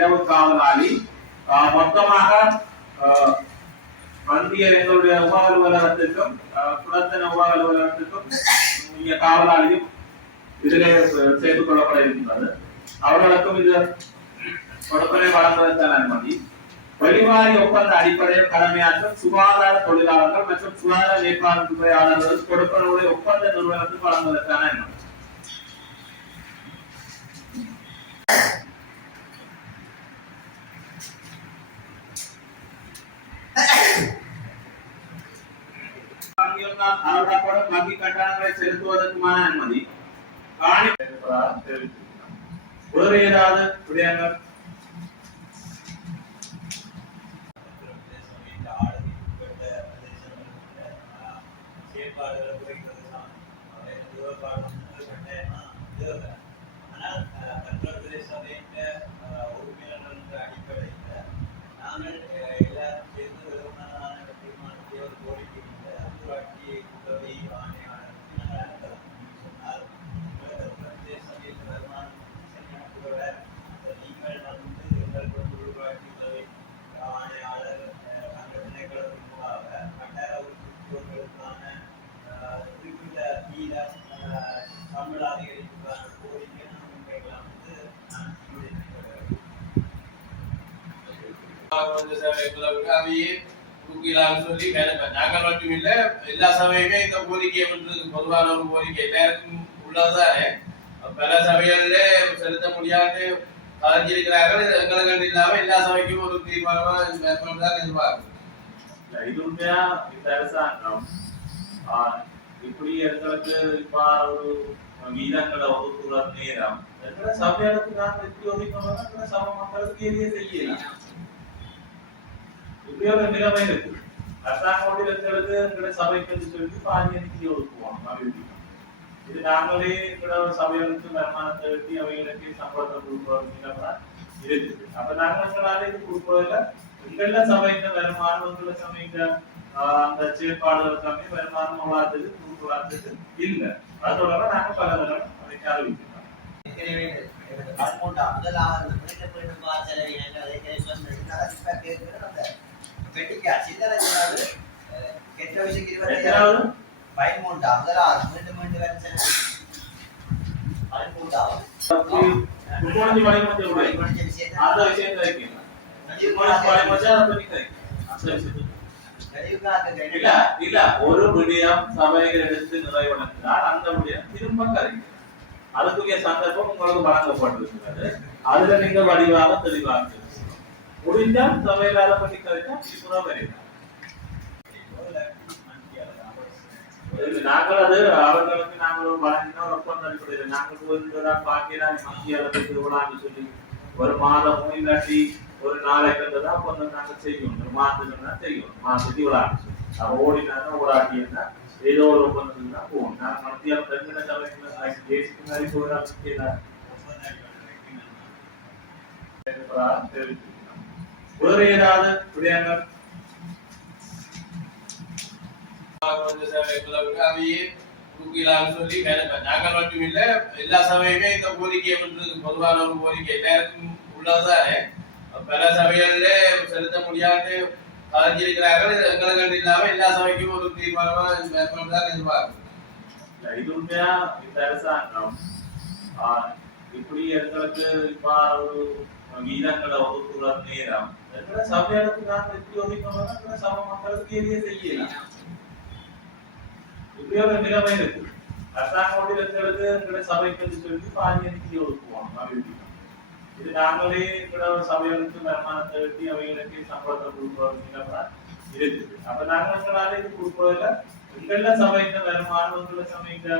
இரவு காவலாளி மொத்தமாக மந்திய எங்களுடைய உப அலுவலகத்திற்கும் புலத்தன உப அலுவலகத்திற்கும் இங்க காவலாளியும் இதிலே சேர்த்துக் கொள்ளப்பட இருக்கின்றது. அவர்களுக்கும் இது கொடுப்பனை வழங்குவதற்கான அனுமதி. வெளிவாரி ஒப்பந்த அடிப்படையில் கடமையாற்றும் சுகாதார தொழிலாளர்கள் மற்றும் சுகாதார மேம்பாட்டு துறையாளர்கள் கொடுப்பனுடைய ஒப்பந்த நிறுவனத்துக்கு வழங்குவதற்கான அனுமதி. வங்கி கட்டணங்களை செலுத்துவதற்குமான அனுமதி. வேறு ஏதாவது விடயங்கள் நாங்கள் மட்டும் இல்ல எல்லா சபையுமே இந்த கோரிக்கையை பொதுவான ஒரு கோரிக்கை எல்லாருக்கும் உள்ளதுதானே. பல சபைகள்ல செலுத்த முடியாது கலைஞ்சிருக்கிறார்கள். எங்களை கண்டு இல்லாம எல்லா சபைக்கும் ஒரு தீர்மானமா மேற்கொண்டுதான் எதிர்பார்க்கும். இது உண்மையா இந்த அரசாங்கம் இப்படி எங்களுக்கு இப்ப ஒரு வீரங்களை வகுப்புற நேரம் சபைகளுக்கு நாங்கள் எப்படி ஒதுக்கணும் சம மக்களுக்கு எரிய செய்யலாம். இப்படி ஒரு நிலைமை இருக்கு. அரசாங்க சபைக்கு சொல்லி பாதி எண்ணிக்கை ஒதுக்குவாங்க. இது நாங்களே சபைகளுக்கு வருமானத்தை வெட்டி அவைகளுக்கு சம்பளத்தை கொடுப்போம் இருக்குது. அப்ப நாங்களால இது கொடுப்பதில்ல. எங்கள சபைக்கு வருமானம் உங்கள சபைக்கு அந்த செயற்பாடுகளுக்கான வருமானம் உள்ளாதது கொடுக்கலாதது இல்ல. அதோட நாங்க பல தடவை அதை அறிவிக்கிறோம். ஒரு விடயம் சபைகள் எடுத்து நிறைவடைந்தால் அந்த விடயம் திரும்ப கரைக்கும். அதுக்குரிய சந்தர்ப்பம் உங்களுக்கு வழங்கப்பட்டிருக்கிறது. அதுல நீங்க வடிவாக தெளிவாக முடிந்தால் சபையில் அதை பற்றி கரைச்சா திரும்ப வரையலாம். நாங்கள் அது அவர்களுக்கு நாங்கள் வழங்கின ஒரு ஒப்பந்தம் அடிப்படையில் நாங்கள் போயிருந்ததான் பார்க்கிறாங்க மத்திய அரசு திருவிழான்னு சொல்லி ஒரு மாதமும் இல்லாட்டி ஒரு நாளைக்கு தான் ஒப்பந்தம் நாங்கள் செய்யணும். ஒரு மாதத்துக்கு தான் செய்யணும். மாதத்துக்கு விழான்னு சொல்லி அவ ஓடினாங்க ஓடாட்டினா ஏதோ ஒரு ஒப்பந்தத்துக்கு தான் போவோம். நாங்கள் மத்திய அரசு சபைக்கு தேசிக்கு மாதிரி போயிடலாம். வேறு ஏதாவது விடயங்கள் சொல்லி நாங்கள் மட்டும் இல்ல எல்லா சபையுமே இந்த கோரிக்கையை பொதுவான ஒரு கோரிக்கை எல்லாருக்கும் உள்ளதுதானே. பல சபைகள்ல செலுத்த முடியாது கலைஞ்சிருக்கிறார்கள். எங்களை கண்டு இல்லாம எல்லா சபைக்கும் ஒரு தீர்மானமா மேற்கொண்டுதான் எதிர்பார்க்கும். இது உண்மையா இந்த அரசாங்கம் இப்படி எங்களுக்கு இப்ப ஒரு வீரங்களை வகுப்புற நேரம் சபைகளுக்கு நாங்கள் எப்படி ஒதுக்கணும் சம மக்களுக்கு எரிய செய்யலாம். இப்படி ஒரு நிலைமை இருக்கு. அரசாங்க சபைக்கு சொல்லி பாதி எண்ணிக்கை ஒதுக்குவாங்க. இது நாங்களே சபைகளுக்கு வருமானத்தை வெட்டி அவைகளுக்கு சம்பளத்தை கொடுப்போம் இருக்குது. அப்ப நாங்களால இது கொடுப்பதில்ல. எங்கள சபைக்கு வருமானம் உங்கள சபைக்கு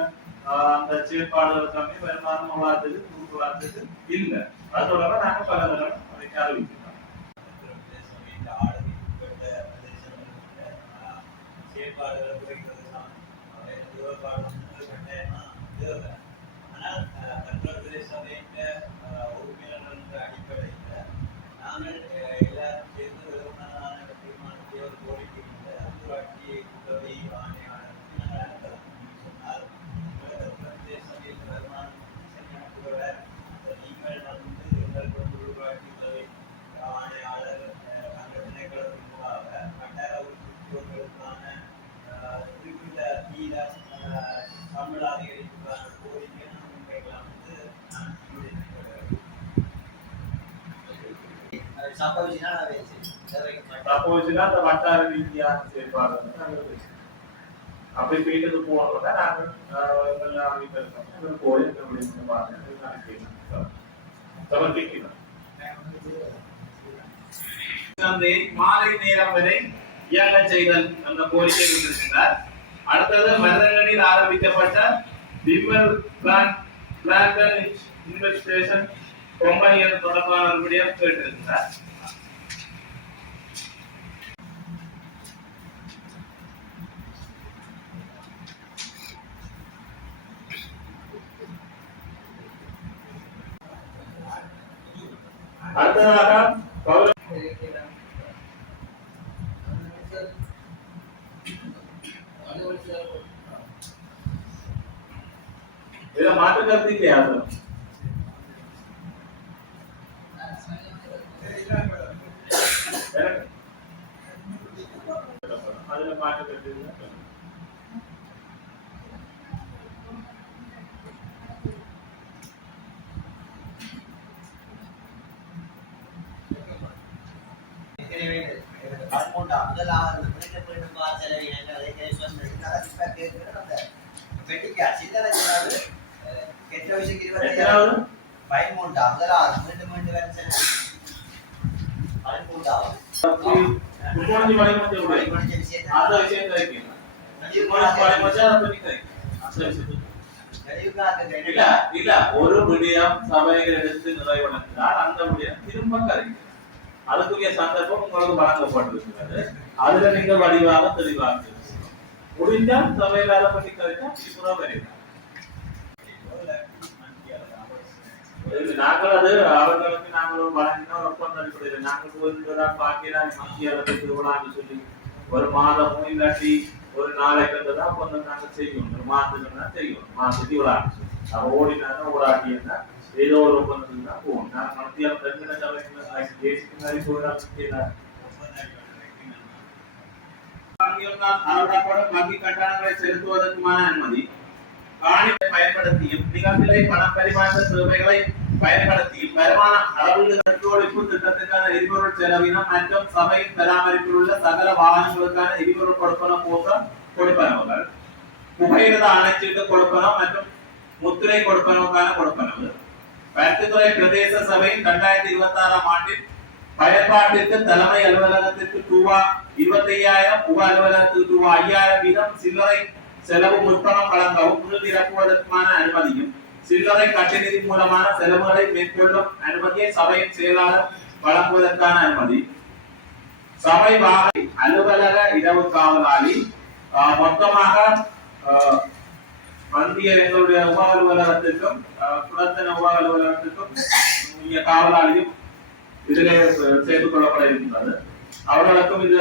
அந்த செயற்பாடுகளுக்கான வருமானம் உள்ளாதது கொடுக்கலாதது இல்ல. அதோட நாங்க பல தடவை அதை அறிவிக்கிறோம். ஆணையாளர் திணைக்களத்தின் மூலமாக வட்டார உத்தியோகங்களுக்கான குறிப்பிட்ட வீதம் சம்பள அதிகரிப்புக்கான கோரிக்கை நாம் முன்வைக்கலாம் என்று நான் சப்போஸ்னா அந்த வட்டார ரீதியான செயற்பாடு அப்படி போயிட்டு போனோட நாங்கள் எல்லாம் அமைப்பிருக்கோம் கோயில் சமர்ப்பிக்கிறோம். மாலை நேரம் வரை இயங்க செய்தல் அந்த கோரிக்கை கொண்டிருக்கின்றார். அடுத்தது மருதங்களில் ஆரம்பிக்கப்பட்ட விமல் பிளான்ட் இன்வெஸ்டிகேஷன் கம்பெனிகள் தொடர்பான விடயம் கேட்டிருக்கிறார். அடுத்ததாக இதை மாற்று கருத்து இல்லையா? அதுல மாற்று கருத்து ஒரு விடயம் சபையில் எடுத்து நிறைவடைந்தால் அந்த விடயம் திரும்ப கருது அதுக்குரிய சந்தர்ப்பம் உங்களுக்கு வழங்கப்பட்டிருக்கிறது. அதுல நீங்க வடிவாக தெளிவாக முடிந்தால் சபையில் அதை பற்றி கருத்தா நாங்கள் அது அவர்களுக்கு நாங்கள் வழங்கினோம் ஒப்பந்தம் அடிப்படையில் நாங்கள் போயிருந்ததா பாக்கியராணி மத்திய அரசு திருவிழான்னு சொல்லி ஒரு மாதமும் இல்லாட்டி ஒரு நாளைக்கு தான் ஒப்பந்தம் நாங்கள் செய்யணும். ஒரு மாதத்துக்கு தான் செய்யணும். மாதத்துக்கு இவ்வளோ நம்ம ஓடினா ஓடாட்டினா ஏதோ ஒரு ஒப்பந்தத்துக்கு தான் போவோம். நான் மத்திய தென்னிட சபைக்கு வங்கி கட்டணங்களை செலுத்துவதற்குமான அனுமதி காணிகளை பயன்படுத்தியும் நிகழ்நிலை பண பரிமாற்ற சேவைகளை பயன்படுத்தியும் வருமான அளவீடு கட்டுவொழிப்பு திட்டத்துக்கான எரிபொருள் செலவினம் மற்றும் சபையின் பராமரிப்பில் உள்ள சகல வாகனங்களுக்கான எரிபொருள் கொடுப்பனம் போன்ற கொடுப்பனவுகள் புகையிரத அணைச்சீட்டு கொடுப்பனம் மற்றும் முத்திரை கொடுப்பனவுக்கான கொடுப்பனவு வர்த்தகத்துறை பிரதேச சபையின் 2026 ஆண்டில் பயன்பாட்டிற்கு தலைமை அலுவலகத்திற்கு ரூபாய் 25,000 உப அலுவலகத்திற்கு ரூபாய் 5,000 வீதம் சில்லறை செலவு முற்பணம் வழங்கவும் நிரப்புவதற்கான அனுமதியும் சில்லறை கட்டுநிதி மூலமான செலவுகளை மேற்கொள்ளும் அனுமதியை சபையின் செயலாளர் வழங்குவதற்கான அனுமதி சபை வாகை அலுவலக இரவு காவலாளி மொத்தமாக மத்திய எங்களுடைய உப அலுவலகத்திற்கும் புலத்தன உப அலுவலகத்திற்கும் காவலாளியும் இதிலே சேர்த்துக் கொள்ளப்பட இருக்கின்றது. அவர்களுக்கும் இது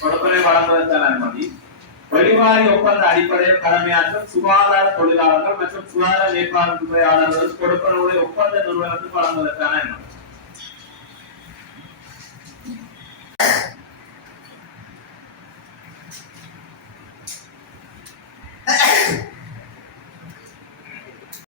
கொடுப்பனை வழங்குவதற்கான அனுமதி வெளிவாரி ஒப்பந்த அடிப்படையில் கடமையாற்றும் சுகாதார தொழிலாளர்கள் மற்றும் சுகாதார மேற்பார்வையாளர்கள் கொடுப்பனவுடைய ஒப்பந்த நிறுவனத்துக்கு வழங்குவதற்கான அனுமதி